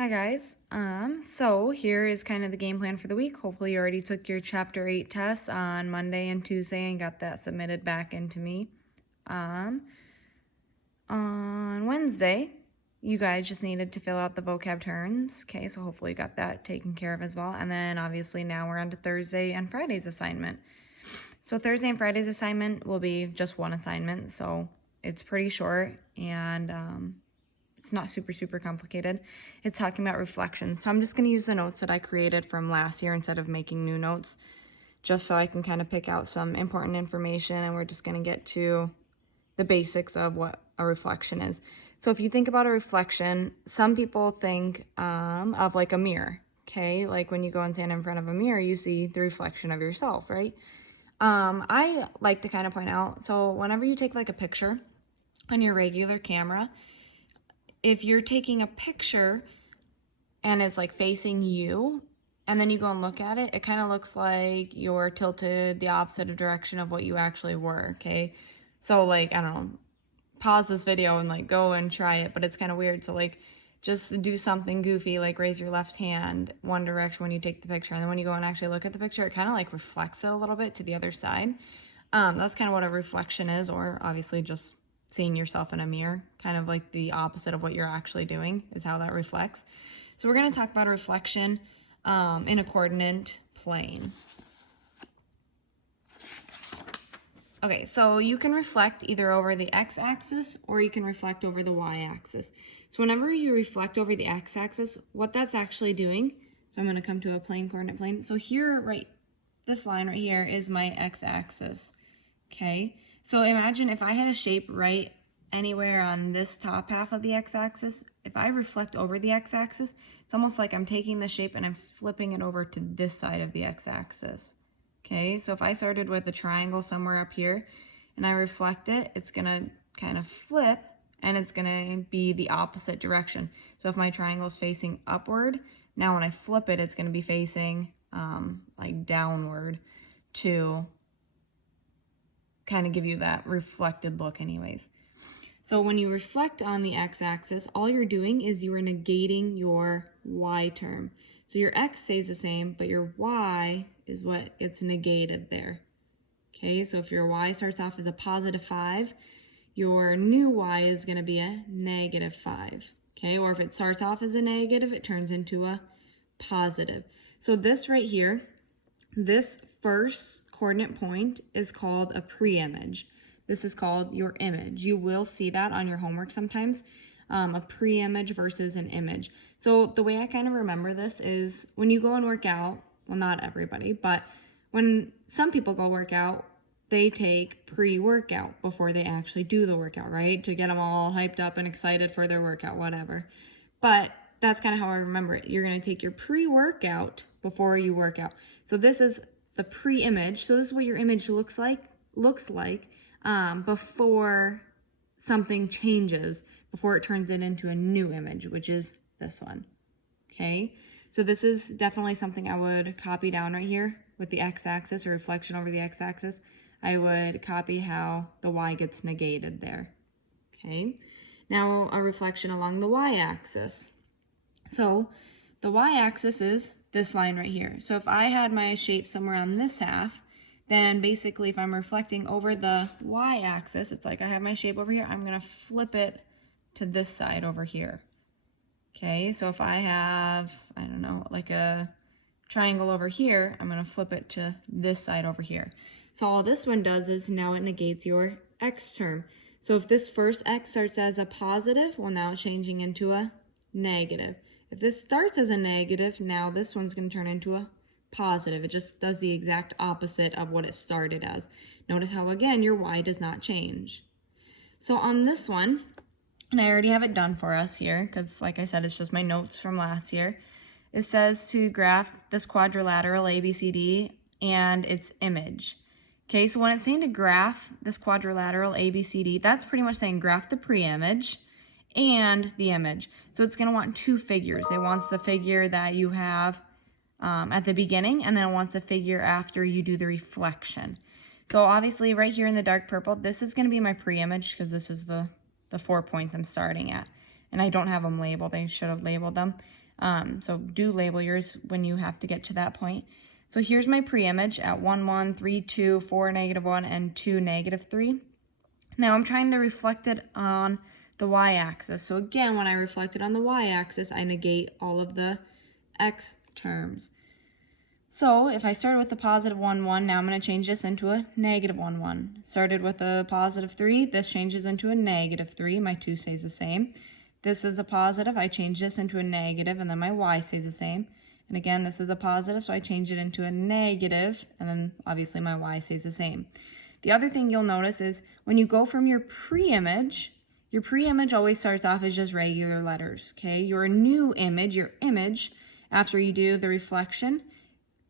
Hi guys. So here is kind of the game plan for the week. Hopefully you already took your chapter 8 tests on Monday and Tuesday and got that submitted back into me. On Wednesday, you guys just needed to fill out the vocab terms. Okay, so hopefully you got that taken care of as well. And then obviously now we're on to Thursday and Friday's assignment. So Thursday and Friday's assignment will be just one assignment, so it's pretty short and it's not super complicated. It's talking about reflection. So I'm just going to use the notes that I created from last year instead of making new notes, just so I can kind of pick out some important information, and we're just going to get to the basics of what a reflection is. So if you think about a reflection, some people think of like a mirror, okay? Like when you go and stand in front of a mirror, you see the reflection of yourself, right? I like to kind of point out, so whenever you take like a picture on your regular camera, if you're taking a picture and it's like facing you and then you go and look at it, it kind of looks like you're tilted the opposite of direction of what you actually were, okay? So like, I don't know, pause this video and like go and try it, but it's kind of weird. So like just do something goofy, like raise your left hand one direction when you take the picture, and then when you go and actually look at the picture, it kind of like reflects it a little bit to the other side. That's kind of what a reflection is, or obviously just seeing yourself in a mirror, kind of like the opposite of what you're actually doing is how that reflects. So we're going to talk about a reflection in a coordinate plane. Okay, so you can reflect either over the x-axis or you can reflect over the y-axis. So whenever you reflect over the x-axis, what that's actually doing, so I'm going to come to a plane, coordinate plane. So here, right, this line right here is my x-axis, okay? So imagine if I had a shape right anywhere on this top half of the x-axis, if I reflect over the x-axis, it's almost like I'm taking the shape and I'm flipping it over to this side of the x-axis. Okay, so if I started with a triangle somewhere up here and I reflect it, it's gonna kind of flip and it's gonna be the opposite direction. So if my triangle is facing upward, now when I flip it, it's gonna be facing like downward to kind of give you that reflected look anyways. So when you reflect on the x-axis, all you're doing is you are negating your y term. So your x stays the same, but your y is what gets negated there. Okay, so if your y starts off as a positive 5, your new y is going to be a negative 5. Okay, or if it starts off as a negative, it turns into a positive. So this right here, this first coordinate point is called a pre-image. This is called your image. You will see that on your homework sometimes, a pre-image versus an image. So the way I kind of remember this is when you go and work out, well, not everybody, but when some people go work out, they take pre-workout before they actually do the workout, right? To get them all hyped up and excited for their workout, whatever. But that's kind of how I remember it. You're going to take your pre-workout before you work out. So this is the pre-image. So this is what your image looks like before something changes, before it turns it into a new image, which is this one. Okay, so this is definitely something I would copy down right here with the x-axis, or reflection over the x-axis. I would copy how the y gets negated there. Okay, now a reflection along the y-axis. So the y-axis is this line right here. So if I had my shape somewhere on this half, then basically if I'm reflecting over the y-axis, it's like I have my shape over here, I'm gonna flip it to this side over here. Okay, so if I have, I don't know, like a triangle over here, I'm gonna flip it to this side over here. So all this one does is now it negates your x term. So if this first x starts as a positive, well, now it's changing into a negative. If this starts as a negative, now this one's gonna turn into a positive. It just does the exact opposite of what it started as. Notice how, again, your y does not change. So on this one, and I already have it done for us here, because like I said, it's just my notes from last year. It says to graph this quadrilateral ABCD and its image. Okay, so when it's saying to graph this quadrilateral ABCD, that's pretty much saying graph the pre-image and the image. So it's going to want two figures. It wants the figure that you have at the beginning, and then it wants a figure after you do the reflection. So obviously right here in the dark purple, this is going to be my pre-image because this is the 4 points I'm starting at. and I don't have them labeled. I should have labeled them. So do label yours when you have to get to that point. So here's my pre-image at 1, 1, 3, 2, 4, -1, and 2, -3. Now I'm trying to reflect it on the y-axis. So again, when I reflect it on the y-axis, I negate all of the x terms. So if I started with a positive 1, 1, now I'm going to change this into a negative 1, 1. Started with a positive 3, this changes into a negative 3. My 2 stays the same. This is a positive, I change this into a negative, and then my y stays the same. And again, this is a positive, so I change it into a negative, and then obviously my y stays the same. The other thing you'll notice is when you go from your pre-image always starts off as just regular letters, okay? Your new image, your image, after you do the reflection,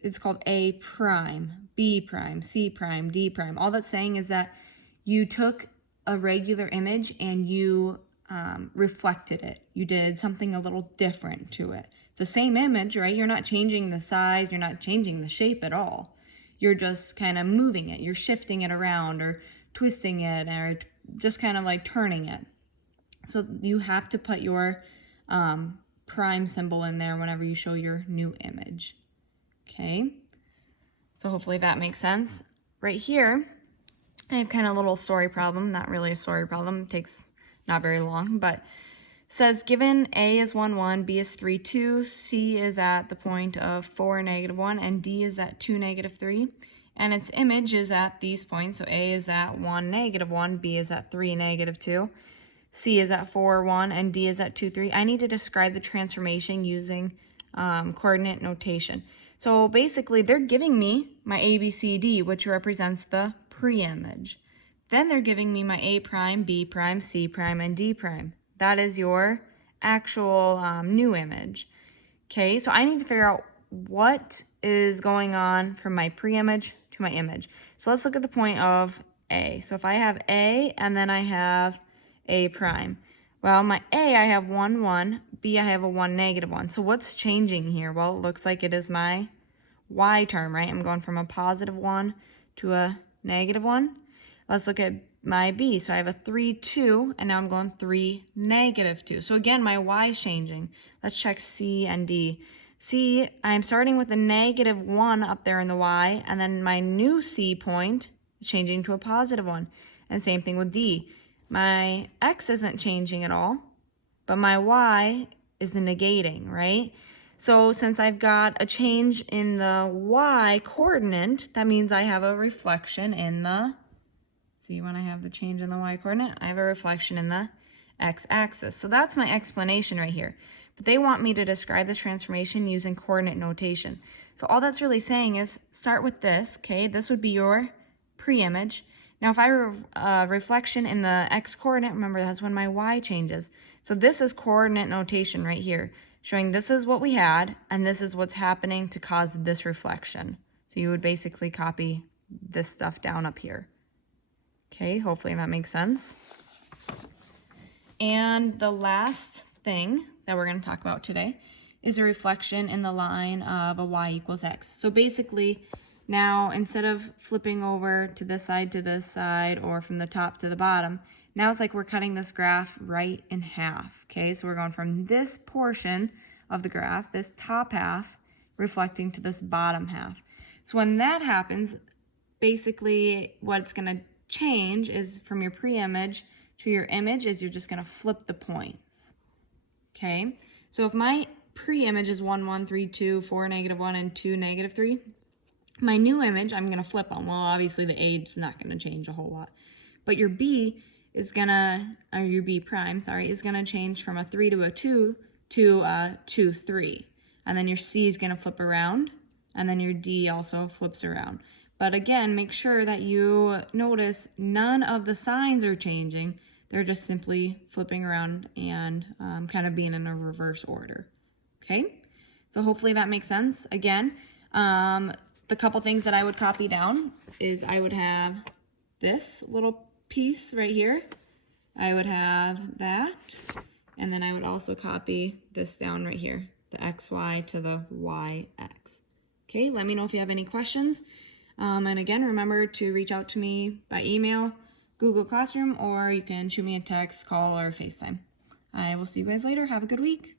it's called A prime, B prime, C prime, D prime. All that's saying is that you took a regular image and you reflected it. You did something a little different to it. It's the same image, right? You're not changing the size, you're not changing the shape at all. You're just kind of moving it. You're shifting it around or twisting it or just kind of like turning it. So you have to put your prime symbol in there whenever you show your new image. Okay, so hopefully that makes sense. Right here, I have kind of a little story problem, not really a story problem, it takes not very long, but says given A is 1, 1, B is 3, 2, C is at the point of 4, -1, and D is at 2, -3, and its image is at these points. So A is at 1, -1, B is at 3, -2, C is at 4, 1, and D is at 2, 3. I need to describe the transformation using coordinate notation. So basically, they're giving me my A, B, C, D, which represents the pre-image. Then they're giving me my A prime, B prime, C prime, and D prime. That is your actual new image. Okay, so I need to figure out what is going on from my pre-image to my image. So let's look at the point of A. So if I have A and then I have A prime. Well, my A, I have 1, 1. B, I have a 1, -1. So what's changing here? Well, it looks like it is my y term, right? I'm going from a positive 1 to a -1. Let's look at my B. So I have a 3, 2, and now I'm going 3, -2. So again, my y is changing. Let's check C and D. C, I'm starting with a -1 up there in the y, and then my new C point is changing to a positive 1. And same thing with D. My x isn't changing at all, but my y is negating, right? So since I've got a change in the y coordinate, that means I have a reflection in the, see when I have the change in the y coordinate, I have a reflection in the x-axis. So that's my explanation right here. But they want me to describe this transformation using coordinate notation. So all that's really saying is start with this, okay? This would be your pre-image. Now if I reflection in the x-coordinate, remember that's when my y changes. So this is coordinate notation right here, showing this is what we had and this is what's happening to cause this reflection. So you would basically copy this stuff down up here. Okay, hopefully that makes sense. And the last thing that we're going to talk about today is a reflection in the line of a y equals x. So basically, now instead of flipping over to this side or from the top to the bottom, now it's like we're cutting this graph right in half. Okay, so we're going from this portion of the graph, this top half, reflecting to this bottom half. So when that happens, basically what's going to change is from your pre-image to your image is you're just going to flip the points. Okay, so if my pre-image is 1, 1, 3, 2, 4, -1, and 2, -3, my new image, I'm going to flip them. Well, obviously the A is not going to change a whole lot. But your B is going to, or your B prime, sorry, is going to change from a 3 to a 2 to a 2, 3. And then your C is going to flip around, and then your D also flips around. But again, make sure that you notice none of the signs are changing. They're just simply flipping around and kind of being in a reverse order. Okay, so hopefully that makes sense. Again, the couple things that I would copy down is I would have this little piece right here. I would have that, and then I would also copy this down right here, the XY to the YX. Okay, let me know if you have any questions. And again, remember to reach out to me by email, Google Classroom, or you can shoot me a text, call, or FaceTime. I will see you guys later. Have a good week.